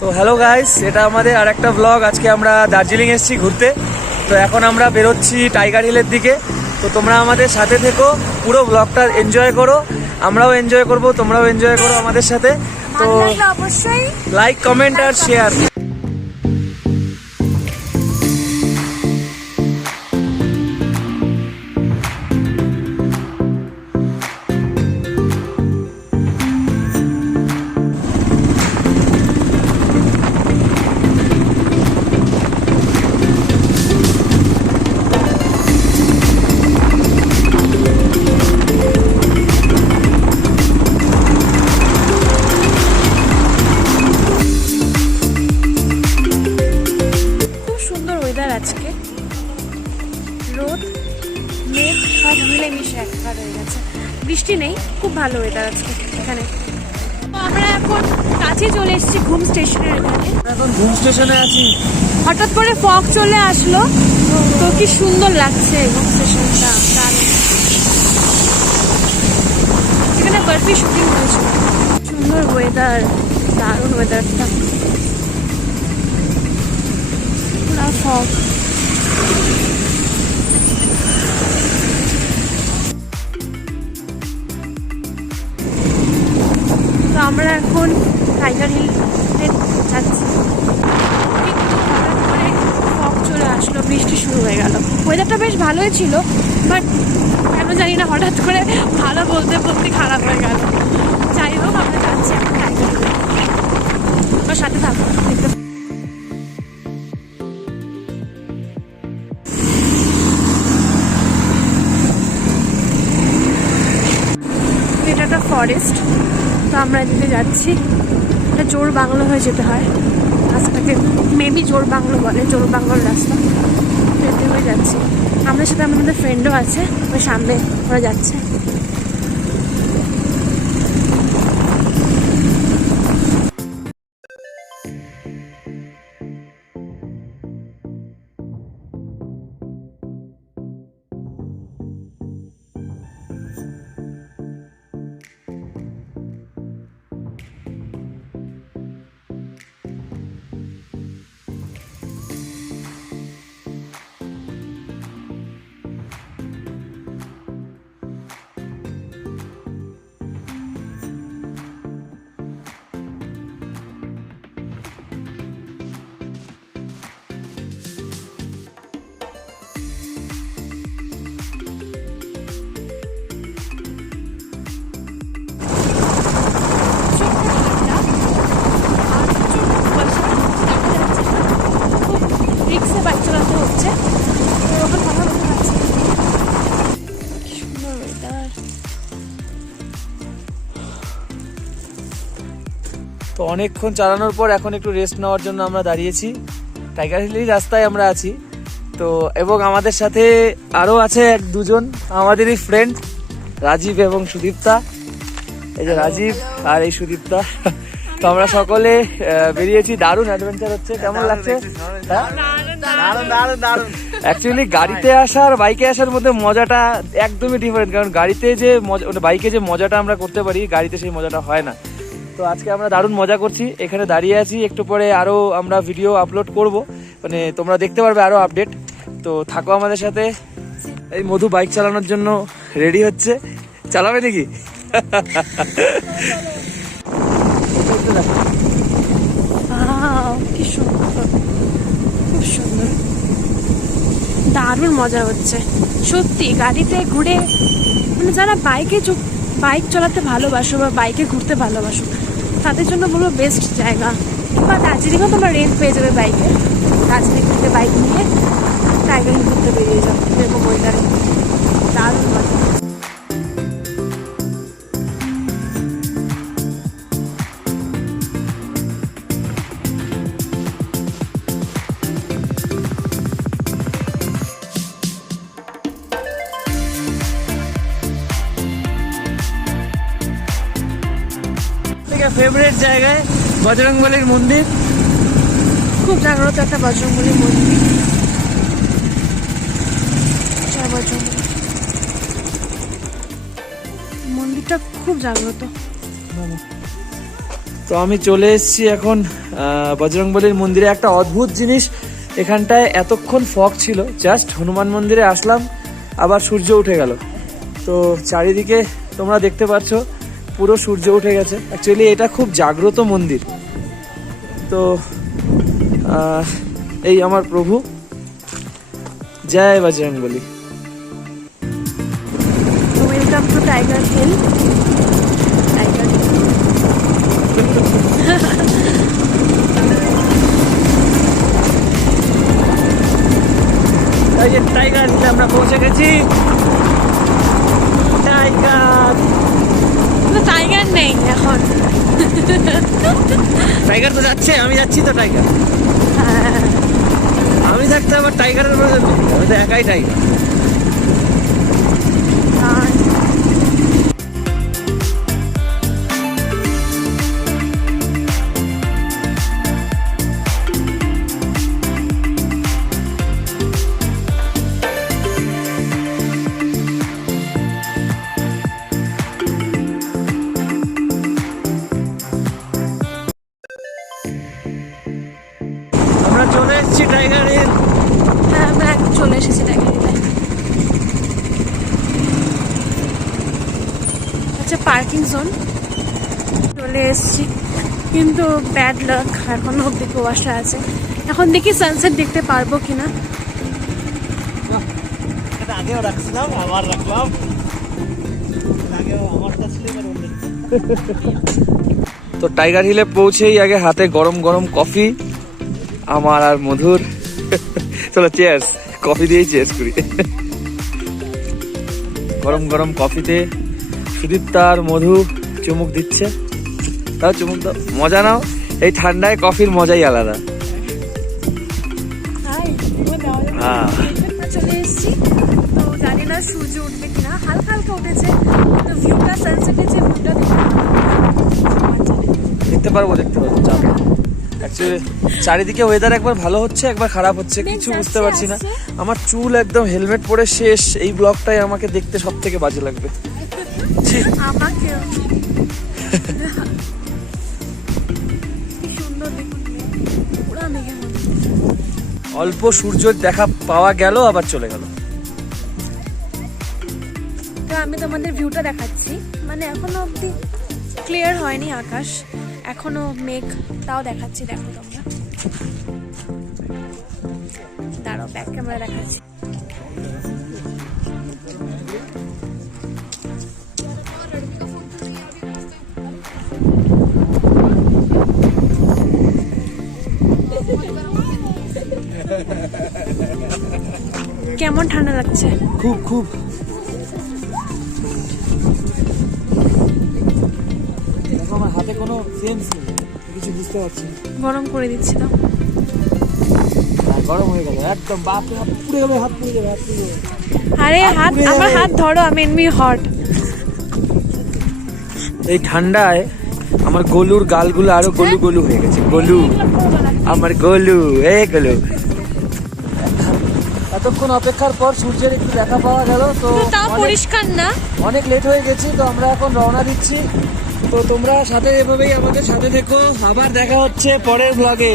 তো hello guys, এটা আমাদের আর একটা ব্লগ। আজকে আমরা দার্জিলিং এসেছি ঘুরতে। তো এখন আমরা বেরোচ্ছি টাইগার হিলের দিকে। তো তোমরা আমাদের সাথে থেকো, পুরো ব্লগটা এনজয় করো। আমরাও এনজয় করব, তোমরাও এনজয় করো আমাদের সাথে। তো অবশ্যই লাইক, কমেন্ট আর শেয়ার। আজকে রোদ মেঘ সব মিলেমিশে একবার হয়ে গেছে, বৃষ্টি নেই, খুব ভালো ওয়েদার আজকে এখানে। তো আমরা এখন কাছে চলে এসেছি ঘুম স্টেশনের এখানে। এখন ঘুম স্টেশনে আছি। হঠাৎ করে ফগ চলে আসলো, তো কি সুন্দর লাগছে ঘুম স্টেশনটা। এখানে বরফি শুটিং হয়েছিল, সুন্দর ওয়েদার, দারুণ ওয়েদারটা, পুরা ফগ। তো আমরা এখন টাইগার হিল যাচ্ছি, কিন্তু হঠাৎ করে ফগ চলে আসলো, বৃষ্টি শুরু হয়ে গেল। ওয়েদারটা বেশ ভালোই ছিল, বাট কেন জানি না হঠাৎ করে ভালো বলতে বলতে খারাপ হয়ে গেল। যাই হোক, আমরা যাচ্ছি এখন টাইগার হিলে, আমার সাথে থাকবো। এটা একটা ফরেস্ট, তো আমরা এদিকে যাচ্ছি। এটা জোর বাংলো হয়ে যেতে হয়, রাস্তাটাকে মেবি জোর বাংলো বলে, জোর বাংলোর রাস্তা। এতে হয়ে যাচ্ছি, আমাদের সাথে আমাদের ফ্রেন্ডও আছে, ওই সামনে ওরা যাচ্ছে। বাইক চালাতে হচ্ছে, ওখানে কথা বলতে পারছি। কি সুন্দর ওয়েদার। তো অনেকক্ষণ চালানোর পর এখন একটু রেস্ট নেওয়ার জন্য আমরা দাঁড়িয়েছি। টাইগার হিলের রাস্তায় আমরা আছি। তো এবং আমাদের সাথে আরো আছে এক দুজন আমাদেরই ফ্রেন্ড, রাজীব এবং সুদীপ্তা। এই যে রাজীব আর এই সুদীপ্তা। তো আমরা সকলে বেরিয়েছি, দারুণ অ্যাডভেঞ্চার হচ্ছে। কেমন লাগছে? অ্যাকচুয়ালি গাড়িতে আসা আর বাইকে আসার মধ্যে মজাটা একদমই ডিফারেন্ট, কারণ গাড়িতে যে বাইকে যে মজাটা আমরা করতে পারি, গাড়িতে সেই মজাটা হয় না। তো আজকে আমরা দারুণ মজা করছি, এখানে দাঁড়িয়ে আছি। একটু পরে আরো আমরা ভিডিও আপলোড করব, মানে তোমরা দেখতে পারবে আরো আপডেট। তো থাকো আমাদের সাথে। এই মধু বাইক চালানোর জন্য রেডি হচ্ছে, চালাবে নাকি? কি সুন্দর, খুব সুন্দর, দারুণ মজা হচ্ছে সত্যি গাড়িতে ঘুরে। মানে যারা বাইক চালাতে ভালোবাসো বা বাইকে ঘুরতে ভালোবাসো, তাদের জন্য বলবো বেস্ট জায়গা। বা দার্জিলিংও তোমরা রেন্ট পেয়ে যাবে বাইকে, দার্জিলিং থেকে বাইক নিয়ে টাইগার হিল ঘুরতে বেরিয়ে যাও এরকম ওয়েদারে, দারুণ মজা। ফেভারিট জায়গায় বজরংবলীর মন্দির, খুব জাগ্রত একটা বজরংবলীর মন্দির। মন্দিরটা খুব জাগ্রত। তো আমি চলে এসেছি এখন বজরংবলীর মন্দিরে। একটা অদ্ভুত জিনিস, এখানটায় এতক্ষণ ফগ ছিল, জাস্ট হনুমান মন্দিরে আসলাম আবার সূর্য উঠে গেল। তো চারিদিকে তোমরা দেখতে পাচ্ছ পুরো সূর্য উঠে গেছে। অ্যাকচুয়ালি এটা খুব জাগ্রত মন্দির। তো এই আমার প্রভু, জয় Bajrangbali. Welcome to tiger hill. Tiger tiger হিলে আমরা পৌঁছে গেছি। টাইগার টাইগার নেই এখন। টাইগার তো যাচ্ছে, আমি যাচ্ছি তো টাইগার। আমি থাকতে আবার টাইগারের প্রয়োজন নেই, আমি তো একাই টাইগার। আমরা চলে এসেছি টাইগার হিল। হ্যাঁ, আমরা এখন চলে এসেছি টাইগার হিলে। আচ্ছা, পার্কিং জোন চলে এসেছি, কিন্তু ব্যাড লাক, এখনো অব্দি কুয়াশা আছে। এখন দেখি সানসেট দেখতে পারবো কিনা। আগেও রাখছিলাম, আবার রাখলাম। তো টাইগার হিলে পৌঁছেই আগে হাতে গরম গরম কফি আমার আর মধুর। চলো চেয়ার্স, কফি দিয়েই চেয়ার্স করি। গরম গরম কফিতে সুদীপ্তা আর মধু চুমুক দিচ্ছে। তাও চুমুক দাও, মজা নাও। এই ঠান্ডায় কফির মজাই আলাদা। হ্যাঁ, চলে এসেছি। তো জানি না সূর্য উঠবে কিনা, হালকা হালকা উঠেছে, তো ভিউটা, সানসেটের যে ভিউটা দেখতে পারবো। অ্যাকচুয়ালি চারিদিকে ওয়েদার একবার ভালো হচ্ছে, একবার খারাপ হচ্ছে, কিছু বুঝতে পারছি না। আমার চুল একদম হেলমেট পরে শেষ। এই ব্লগটাই আমাকে দেখতে সব থেকে বাজে লাগবে। আমাকে সুন্দর দেখুন, পুরা মেঘের মধ্যে। অল্প সূর্যের দেখা পাওয়া গেল, আবার চলে গেল। তো আমি তোমাদের ভিউটা দেখাচ্ছি, মানে এখনো অব্দি ক্লিয়ার হয়নি আকাশ, এখনো মেঘ, তাও দেখাচ্ছি। দেখো তোমরা, দাঁড়াও, ব্যাক ক্যামেরা দেখাচ্ছি। কেমন ঠান্ডা লাগছে? খুব খুব। দেখো আমার হাতে কোনো সেন্স নেই, কিছু বুঝতে পারছি না। গরম করে দিচ্ছিল, গরম হয়ে গেল একদম। বাপরে, হাত পুড়ে যাবে, হাত পুড়ে যাবে, হাত পুড়ে যাবে। আরে হাত, আমার হাত ধরো, আমি এমনি হট। এই ঠান্ডায় আমার গলুর গালগুলো আরো গলু গলু হয়ে গেছে। গলু, আমার গলু, এই গলু। এতক্ষণ অপেক্ষার পর সূর্যের একটু দেখা পাওয়া গেল। তো তাও পরিষ্কার না, অনেক লেট হয়ে গেছি, তো আমরা এখন রওনা দিচ্ছি। তো তোমরা সাথে এভাবেই আমাদের সাথে থেকো। আবার দেখা হচ্ছে পরের ব্লগে।